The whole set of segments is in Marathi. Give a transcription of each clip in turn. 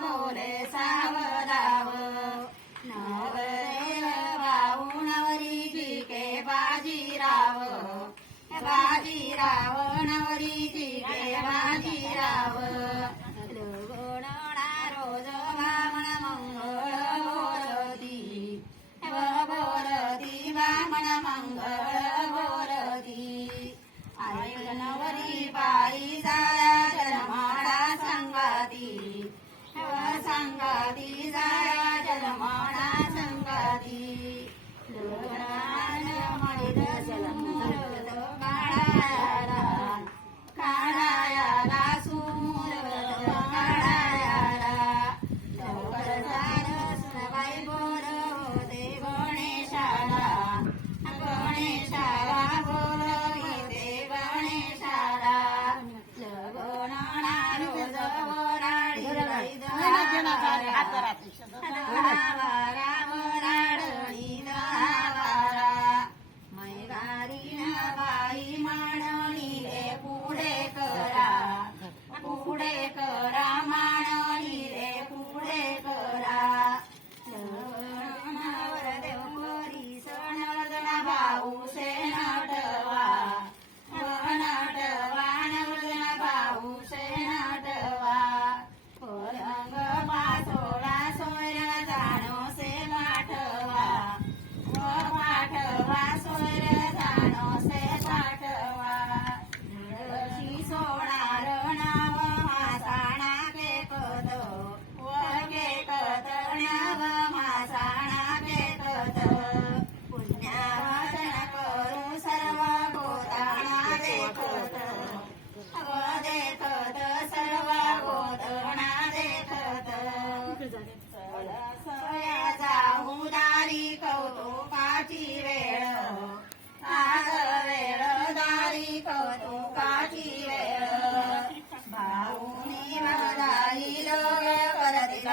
मोरे सावराव नवरेल भाऊणवरी जिके बाजीराव. बाजीराव नवरी जिके बाजीराव. Daddy. आता हात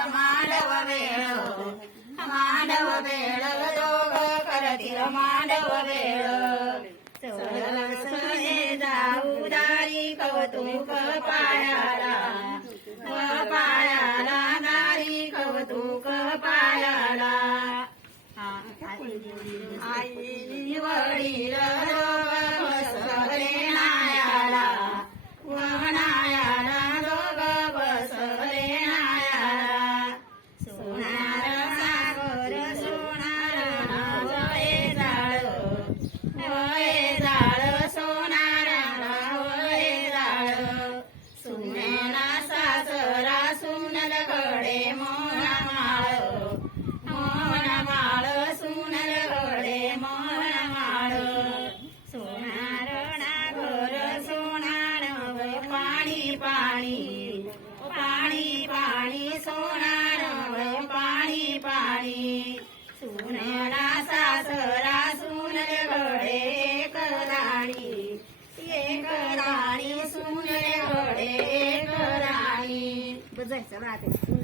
मानव वेळ. मानव वेळ दोघ करतील मांडव वेळ. सळसळे जाऊ दारी कवतुक पायाला पायाला नारी कवतुक पायाला आई वडी पाणी पाणी पाणी सोनार पाणी पाणी. सुनला सासरा सुनले घडे एक राणी. एक राणी सुनले घडे एक राणी. बजायचं राहते सुन